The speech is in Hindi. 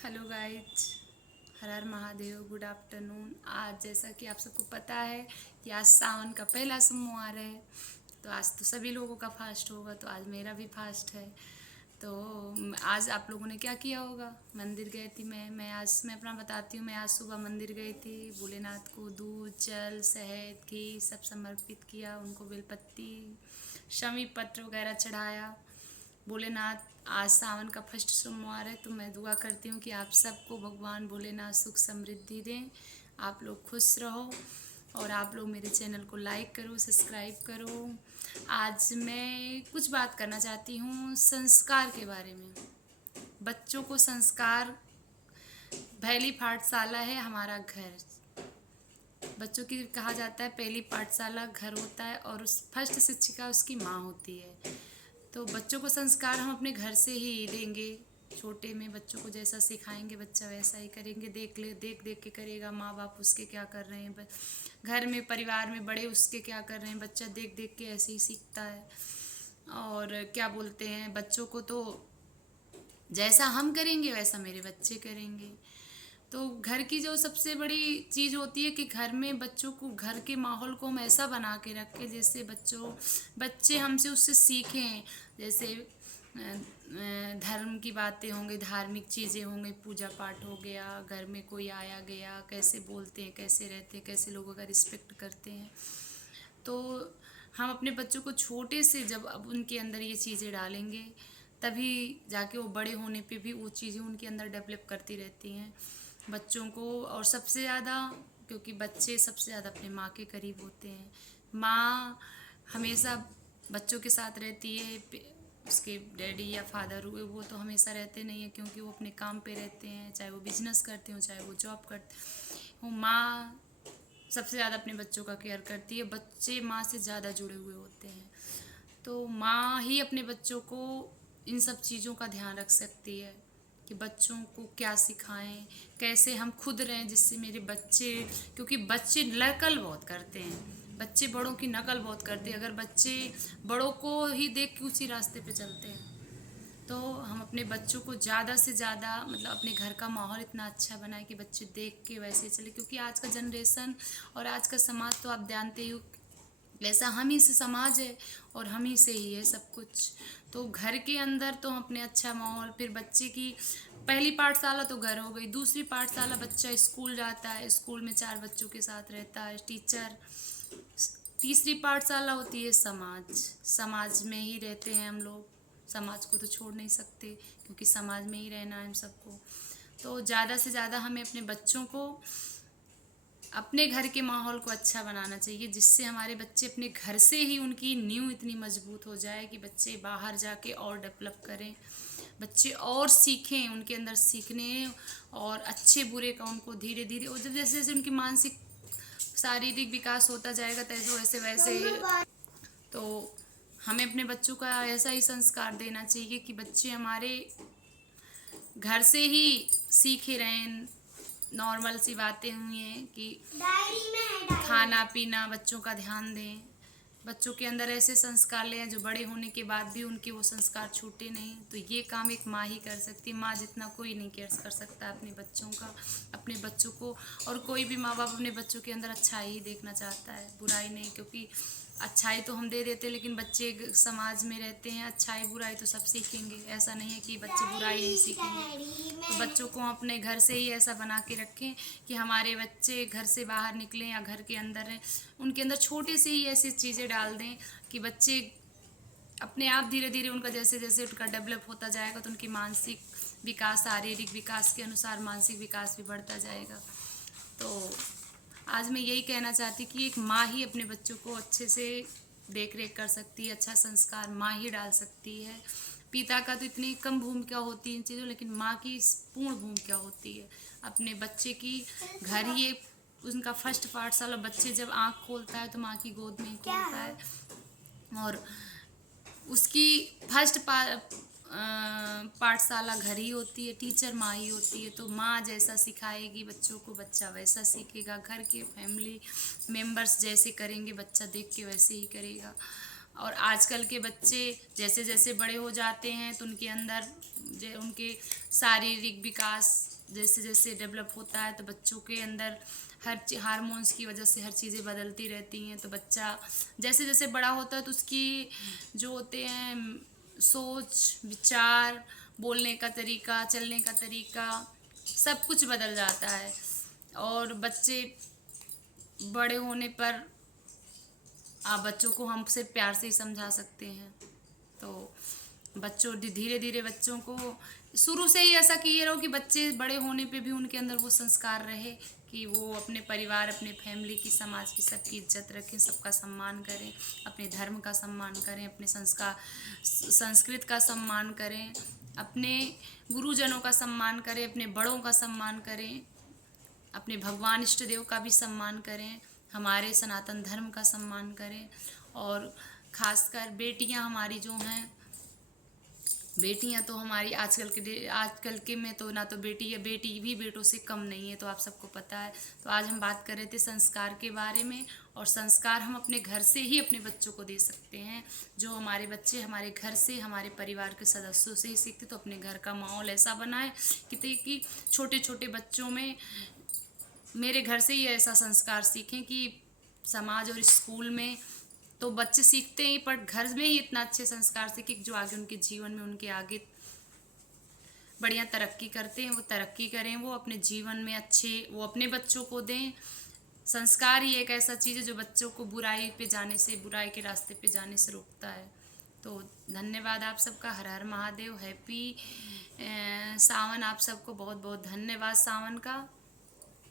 हेलो गाइज, हर हर महादेव। Good afternoon. आज जैसा कि आप सबको पता है कि आज सावन का पहला सोमवार है, तो आज तो सभी लोगों का फास्ट होगा, तो आज मेरा भी फास्ट है। तो आज आप लोगों ने क्या किया होगा? मंदिर गई थी मैं अपना बताती हूँ। मैं आज सुबह मंदिर गई थी। भोलेनाथ को दूध, जल, शहद, घी सब समर्पित किया। उनको बेलपत्ती, शमी पत्र वगैरह चढ़ाया। भोलेनाथ, आज सावन का फर्स्ट सोमवार है, तो मैं दुआ करती हूँ कि आप सबको भगवान भोलेनाथ सुख समृद्धि दें, आप लोग खुश रहो और आप लोग मेरे चैनल को लाइक करो, सब्सक्राइब करो। आज मैं कुछ बात करना चाहती हूँ संस्कार के बारे में। बच्चों को संस्कार, पहली पाठशाला है हमारा घर। बच्चों की कहा जाता है पहली पाठशाला घर होता है और उस फर्स्ट शिक्षिका उसकी माँ होती है। तो बच्चों को संस्कार हम अपने घर से ही देंगे। छोटे में बच्चों को जैसा सिखाएंगे बच्चा वैसा ही करेंगे। देख देख के करेगा। माँ बाप उसके क्या कर रहे हैं, घर में परिवार में बड़े उसके क्या कर रहे हैं, बच्चा देख देख के ऐसे ही सीखता है। और क्या बोलते हैं, बच्चों को तो जैसा हम करेंगे वैसा मेरे बच्चे करेंगे। तो घर की जो सबसे बड़ी चीज़ होती है कि घर में बच्चों को, घर के माहौल को हम ऐसा बना के रखें जैसे बच्चे हमसे उससे सीखें। जैसे धर्म की बातें होंगी, धार्मिक चीज़ें होंगी, पूजा पाठ हो गया, घर में कोई आया गया, कैसे बोलते हैं, कैसे रहते हैं, कैसे लोगों का रिस्पेक्ट करते हैं। तो हम अपने बच्चों को छोटे से जब अब उनके अंदर ये चीज़ें डालेंगे, तभी जाके वो बड़े होने पे भी वो चीज़ें उनके अंदर डेवलप करती रहती हैं बच्चों को। और सबसे ज़्यादा, क्योंकि बच्चे सबसे ज़्यादा अपने माँ के करीब होते हैं। माँ हमेशा बच्चों के साथ रहती है। उसके डैडी या फादर हुए वो तो हमेशा रहते नहीं हैं, क्योंकि वो अपने काम पे रहते हैं, चाहे वो बिजनेस करते हो, चाहे वो जॉब करते हो। माँ सबसे ज़्यादा अपने बच्चों का केयर करती है। बच्चे माँ से ज़्यादा जुड़े हुए होते हैं, तो माँ ही अपने बच्चों को इन सब चीज़ों का ध्यान रख सकती है कि बच्चों को क्या सिखाएं, कैसे हम खुद रहें जिससे मेरे बच्चे, क्योंकि बच्चे नकल बहुत करते हैं, बच्चे बड़ों की नकल बहुत करते हैं। अगर बच्चे बड़ों को ही देख के उसी रास्ते पे चलते हैं, तो हम अपने बच्चों को ज़्यादा से ज़्यादा, मतलब अपने घर का माहौल इतना अच्छा बनाए कि बच्चे देख के वैसे चले। क्योंकि आज का जनरेशन और आज का समाज तो आप जानते ही हो, वैसा हम ही से समाज है और हम ही से ही है सब कुछ। तो घर के अंदर तो हम अपने अच्छा माहौल, फिर बच्चे की पहली पाठशाला तो घर हो गई, दूसरी पाठशाला बच्चा स्कूल जाता है, स्कूल में 4 बच्चों के साथ रहता है टीचर। तीसरी पाठशाला होती है समाज। समाज में ही रहते हैं हम लोग, समाज को तो छोड़ नहीं सकते, क्योंकि समाज में ही रहना है हम सबको। तो ज़्यादा से ज़्यादा हमें अपने बच्चों को, अपने घर के माहौल को अच्छा बनाना चाहिए, जिससे हमारे बच्चे अपने घर से ही, उनकी नींव इतनी मजबूत हो जाए कि बच्चे बाहर जाके और डेवलप करें, बच्चे और सीखें, उनके अंदर सीखने और अच्छे बुरे का उनको धीरे धीरे, और जब जैसे जैसे उनकी मानसिक शारीरिक विकास होता जाएगा तैसे वैसे वैसे, तो हमें अपने बच्चों का ऐसा ही संस्कार देना चाहिए कि बच्चे हमारे घर से ही सीखे रहें। नॉर्मल सी बातें हुई हैं कि खाना पीना, बच्चों का ध्यान दें, बच्चों के अंदर ऐसे संस्कार लें जो बड़े होने के बाद भी उनके वो संस्कार छूटे नहीं। तो ये काम एक माँ ही कर सकती है। माँ जितना कोई नहीं केयर कर सकता अपने बच्चों का, अपने बच्चों को। और कोई भी माँ बाप अपने बच्चों के अंदर अच्छाई ही देखना चाहता है, बुराई नहीं। क्योंकि अच्छाई तो हम दे देते हैं, लेकिन बच्चे समाज में रहते हैं, अच्छाई बुराई तो सब सीखेंगे। ऐसा नहीं है कि बच्चे बुराई नहीं सीखेंगे। तो बच्चों को हम अपने घर से ही ऐसा बना के रखें कि हमारे बच्चे घर से बाहर निकलें या घर के अंदर हैं, उनके अंदर छोटे से ही ऐसी चीज़ें डाल दें कि बच्चे अपने आप धीरे धीरे, उनका जैसे जैसे उनका डेवलप होता जाएगा तो उनकी मानसिक विकास, शारीरिक विकास के अनुसार मानसिक विकास भी बढ़ता जाएगा। तो आज मैं यही कहना चाहती कि एक माँ ही अपने बच्चों को अच्छे से देख रेख कर सकती है, अच्छा संस्कार माँ ही डाल सकती है। पिता का तो इतनी कम भूमिका होती है इन चीज़ों, लेकिन माँ की पूर्ण भूमिका होती है अपने बच्चे की। घर ही एक उनका फर्स्ट पाठशाला। बच्चे जब आँख खोलता है तो माँ की गोद में ही खोलता है, और उसकी फर्स्ट पाठशाला घर ही होती है, टीचर माँ ही होती है। तो माँ जैसा सिखाएगी बच्चों को, बच्चा वैसा सीखेगा। घर के फैमिली मेंबर्स जैसे करेंगे, बच्चा देख के वैसे ही करेगा। और आजकल के बच्चे जैसे जैसे बड़े हो जाते हैं तो उनके अंदर उनके शारीरिक विकास जैसे जैसे डेवलप होता है तो बच्चों के अंदर हार्मोन्स की वजह से हर चीज़ें बदलती रहती हैं। तो बच्चा जैसे जैसे बड़ा होता है तो उसकी जो होते हैं सोच, विचार, बोलने का तरीका, चलने का तरीका, सब कुछ बदल जाता है। और बच्चे बड़े होने पर आप बच्चों को हम सिर्फ प्यार से ही समझा सकते हैं। तो बच्चों धीरे धीरे बच्चों को शुरू से ही ऐसा किए रहो कि बच्चे बड़े होने पे भी उनके अंदर वो संस्कार रहे कि वो अपने परिवार, अपने फैमिली की, समाज की सबकी इज्जत रखें, सबका सम्मान करें, अपने धर्म का सम्मान करें, अपने संस्कार संस्कृत का सम्मान करें, अपने गुरुजनों का सम्मान करें, अपने बड़ों का सम्मान करें, अपने भगवान इष्ट देव का भी सम्मान करें, हमारे सनातन धर्म का सम्मान करें। और खासकर बेटियां हमारी जो हैं, बेटियां तो हमारी आजकल के में तो ना तो बेटी है, बेटी भी बेटों से कम नहीं है, तो आप सबको पता है। तो आज हम बात कर रहे थे संस्कार के बारे में, और संस्कार हम अपने घर से ही अपने बच्चों को दे सकते हैं। जो हमारे बच्चे हमारे घर से, हमारे परिवार के सदस्यों से ही सीखते, तो अपने घर का माहौल ऐसा बनाए कि छोटे छोटे बच्चों में मेरे घर से ही ऐसा संस्कार सीखें कि समाज और स्कूल में तो बच्चे सीखते ही, पर घर में ही इतना अच्छे संस्कार सीखें जो आगे उनके जीवन में, उनके आगे बढ़िया तरक्की करते हैं, वो तरक्की करें, वो अपने जीवन में अच्छे वो अपने बच्चों को दें। संस्कार ही एक ऐसा चीज़ है जो बच्चों को बुराई पे जाने से, बुराई के रास्ते पे जाने से रोकता है। तो धन्यवाद आप सबका। हर हर महादेव। हैप्पी सावन। आप सबको बहुत बहुत धन्यवाद सावन का।